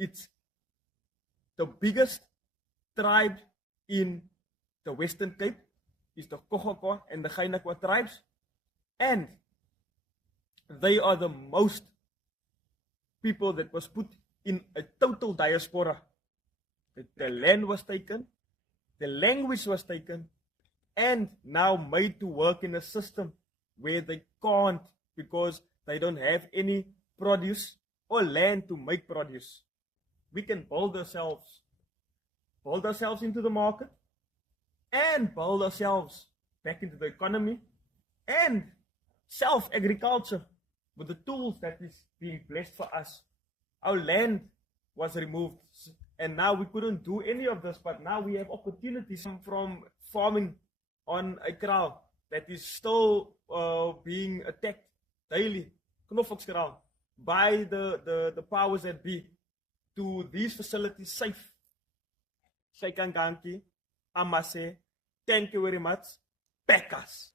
It's the biggest tribe in the Western Cape is the Khoekhoekhoe and the Gainakwa tribes, and they are the most people that was put in a total diaspora. The land was taken, the language was taken, and now made to work in a system where they can't because they don't have any produce or land to make produce. We can build ourselves into the market and build ourselves back into the economy and self-agriculture with the tools that is being blessed for us. Our land was removed and now we couldn't do any of this, but now we have opportunities from farming on a kraal that is still being attacked daily, Knoffelkraal, by the powers that be, to these facilities safe. Shaikanganki, Amase, thank you very much. Back us.